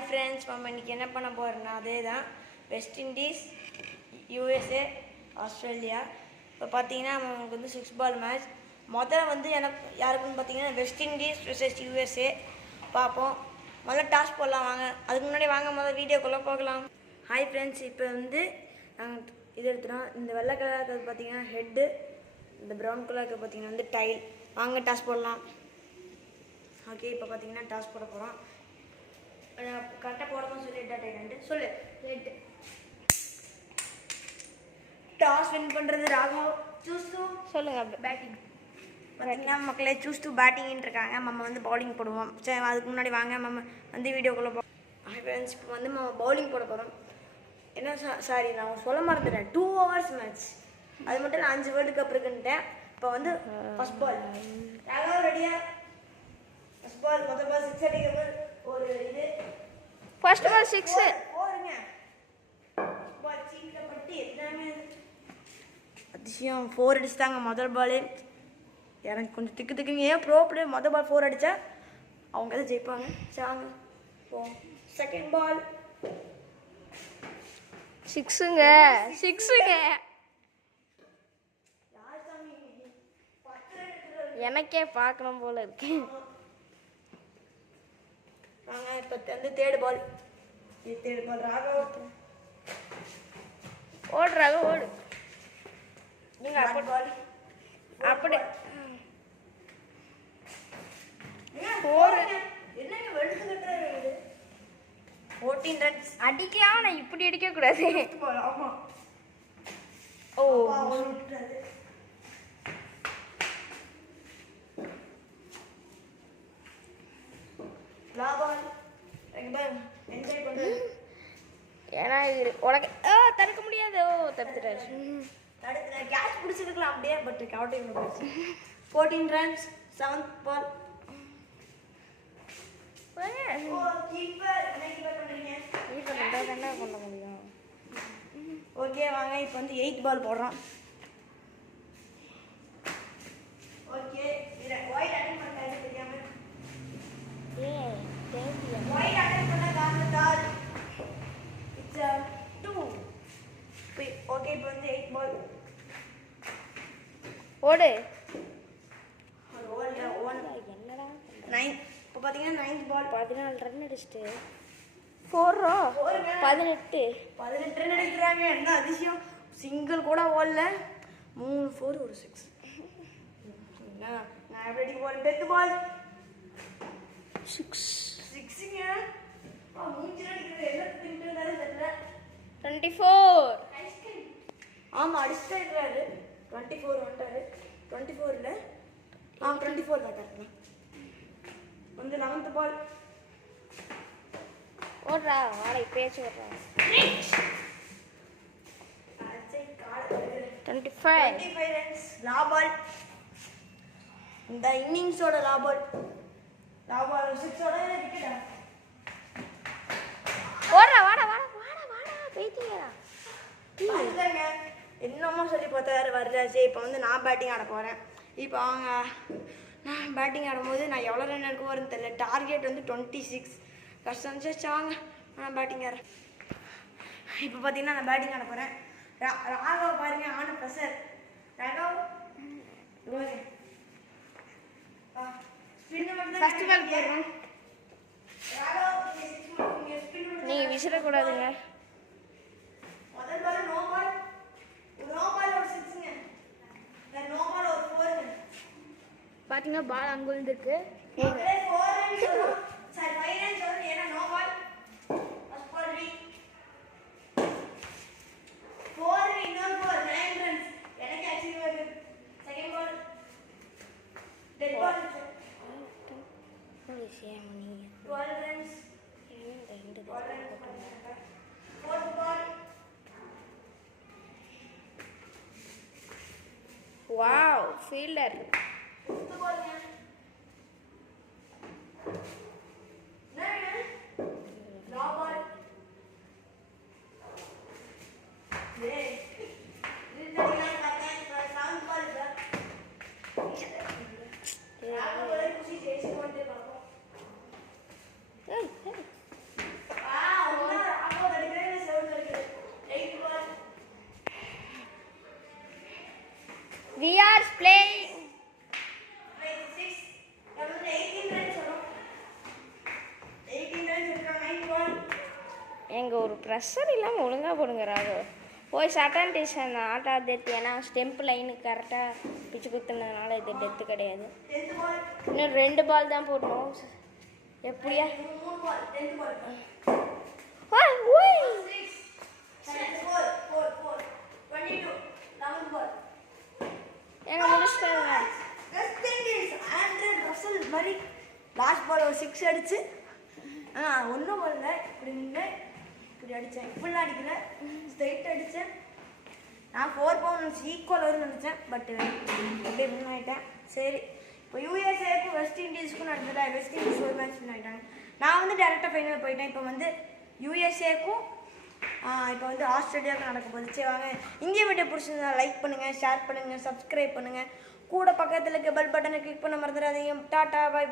Hi friends, நம்ம இன்றைக்கி என்ன பண்ண போகிறோன்னா அதே தான் வெஸ்ட் இண்டீஸ், யூஎஸ்ஏ, ஆஸ்திரேலியா. இப்போ பார்த்தீங்கன்னா நமக்கு வந்து 6 பால் மேட்ச். முதல்ல வந்து எனக்கு யாருக்குன்னு பார்த்தீங்கன்னா வெஸ்ட் இண்டீஸ் வெர்சஸ் யூஎஸ்ஏ பார்ப்போம். முதல்ல டாஸ் போடலாம் வாங்க. அதுக்கு முன்னாடி வாங்க முதல்ல வீடியோக்குள்ளே போகலாம். ஹாய் ஃப்ரெண்ட்ஸ், இப்போ வந்து நாங்கள் இது எடுத்துகிறோம். இந்த வெள்ளை கலர் இருக்கிறது பார்த்தீங்கன்னா ஹெட்டு, இந்த ப்ரௌன் கலர் இருக்கிறது பார்த்தீங்கன்னா வந்து டைல். வாங்க டாஸ் போடலாம். ஓகே, இப்போ பார்த்தீங்கன்னா டாஸ் போட போகிறோம். கரெக்டாக போடணும் சொல்லி டைட்டு சொல்லு. ஹெட்டு டாஸ் வின் பண்ணுறது ராகவ். சூஸ் டூ சொல்லுங்க. பேட்டிங் பார்த்தீங்கன்னா மக்களே சூஸ் டூ பேட்டிங்னு இருக்காங்க. நம்ம வந்து பவுலிங் போடுவோம். சரி, அதுக்கு முன்னாடி வாங்க நம்ம வந்து வீடியோக்குள்ளே போவோம். ஹாய் ஃப்ரெண்ட்ஸ், இப்போ வந்து நம்ம பவுலிங் போட போகிறோம். என்ன சாரி, நான் சொல்ல மறந்துட்டேன். 2 hours மேட்ச். அது மட்டும் நான் 5 வேர்ல்டு கப் இருக்குன்ட்டேன். இப்போ வந்து ஃபர்ஸ்ட் பால் ராகவ் ரெடியா? ஃபர்ஸ்ட் பால் முதல் பால் 6 அடிக்கிறது ஒரு இது. ஃபர்ஸ்ட் பால் 6 போடுங்க. பால் சீட்ல பட்டு எல்லாமே அதிசயம். 4 அடிச்சிட்டாங்க முதல் பாலே. எனக்கு கொஞ்சம் திக்குங்க. ஏன் ப்ரோ பிளேயர் முதல் பால் 4 அடித்தா அவங்க தான் ஜெயிப்பாங்க. சாங்க போ. செகண்ட் பால் 6ங்க. எனக்கே பார்க்கணும் போல இருக்கு. வாங்க இப்போ வந்து third ball. Third ball Raghav. ஓடுறாங்க, ஓடு. நீங்க அப்படி பால் அப்படி என்னங்க வெளுத்து கட்டுறாரு. 14 ரன்ஸ் அடிக்கலாம். நான் இப்படி அடிக்க கூடாது. ஆமா. ஓ விட்டுறாரு. லாபால் என்ஜாய் பண்றது. ஏன்னா இது உனக்கு தடுக்க முடியாது. தடுத்துட்டாரு. தடுத்து கேட்ச் பிடிச்சிருக்கலாம் அப்படியே, பட் அவுட் ஆகி போச்சு. 14 ரன்ஸ். 7th பால். என்ன பண்ண முடியும்? ஓகே வாங்க இப்போ வந்து 8th பால் போடுறோம். ஓகே, இத வைட் அட்டெண்ட் பண்ணாரு தெரியாம. வைட் அட்டெண்ட் பண்ண காரணத்தால் இட்ஸ் 2. ஓகே இப்போ வந்து 8th பால். ஓடு. என்னடா 9. இப்போ பார்த்தீங்கன்னா 9th பால். 14 ரன் அடிச்சிட்டு 4 18 ரன் அடிக்கிறாங்க. என்ன அதிசயம், சிங்கிள் கூட ஓடல. 3 4 ஒரு 6. நான் எப்படி அடிக்க போறேன்? 10th பால் 6ங்க. மூஞ்சி அடிக்கிறது என்ன திண்டுனாலே தெரியல. 24. ஆமா அடிச்சுட்டே இருக்கிறாரு. 24 வந்துட்டாரு. 24ல 24 தான் கரெக்ட். வந்து 11th பால். ஓடுறா வாடகை பேச்சு ஓடுறா. 25 ரன்ஸ். லாபால் இந்த இன்னிங்ஸோட லாபால் 6ஓட விக்கெட்டா. ஓடுறா வாடா பேத்தியா. என்னமோ சொல்லி பார்த்தாரு வர்றாச்சு. இப்போ வந்து நான் பேட்டிங் ஆட போகிறேன். இப்போ நான் பேட்டிங் ஆடும்போது நான் எவ்வளோ ரன் எடுக்க போகிறேன்னு தெரியல. டார்கெட் வந்து 26. கஷ்டம் இருந்துச்சு. வாங்க நான் பேட்டிங் ஆடுறேன். இப்போ பார்த்தீங்கன்னா நான் பேட்டிங் ஆட போகிறேன். ராகவ் பாருங்க, ஆன ப்ரெஷர். ராகவ் ஃபர்ஸ்ட் பால் போடுறோம். நீங்க விசிறக்கூடாதுங்க. முதல் பால் நோ பால் ஒரு 6ங்க. நோ பால் ஒரு 4ங்க. பாத்தீங்கன்னா பால் அங்க விழுந்துருக்கு. 4 ரன்ஸ் வரும். சாரி 5 ரன்ஸ் வரும். ஏன்னா நோ பால். ஃபர்ஸ்ட் பால் 3 4 இன்னொரு 4 9 ரன்ஸ். எனக்கு ஆக்சுவலி வருது. Second ball dead ball 12 runs. Fourth ball. Wow fielder. Fifth பால்ங்க. No ball. எங்கள் ஒரு ப்ரெஷர் இல்லாமல் ஒழுங்காக போடுங்க ராகவ். போய் சட்டன் டிஷன் ஆட்டா டெத்து, ஏன்னா ஸ்டெம்ப் லைனு கரெக்டாக பிச்சு குத்துனதுனால இது டெத்து கிடையாது. இன்னும் 2 பால் தான் போடணும். எப்படியா எங்க முடிச்சிட்டாங்க. லாஸ்ட் பால் ஒரு 6 அடிச்சு ஒன்றும் வரல. இப்படி நின்று இப்படி அடித்தேன். இப்படிலாம் அடிக்கல, ஸ்ட்ரைட் அடித்தேன். நான் 4 பவுண்ட் ஈக்குவல் வரும்னு நினச்சேன். பட் அப்படியே வின் ஆகிட்டேன். சரி, இப்போ யூஎஸ்ஏக்கும் வெஸ்ட் இண்டீஸ்க்கும் நடந்ததா, வெஸ்ட் இண்டீஸ் ஒரு மேட்ச் வின் ஆகிட்டாங்க. நான் வந்து டேரெக்டாக ஃபைனல் போயிட்டேன். இப்போ வந்து யூஎஸ்ஏக்கும் இப்போ வந்து ஆஸ்திரேலியாவுக்கும் நடக்க போகுது. சரி வாங்க, இந்திய வீடியோ பிடிச்சிருந்தா லைக் பண்ணுங்கள், ஷேர் பண்ணுங்கள், சப்ஸ்கிரைப் பண்ணுங்கள். கூட பக்கத்தில் இருக்க பெல் பட்டனை கிளிக் பண்ண மறந்துடாதீங்க. டாட்டா, பை பை.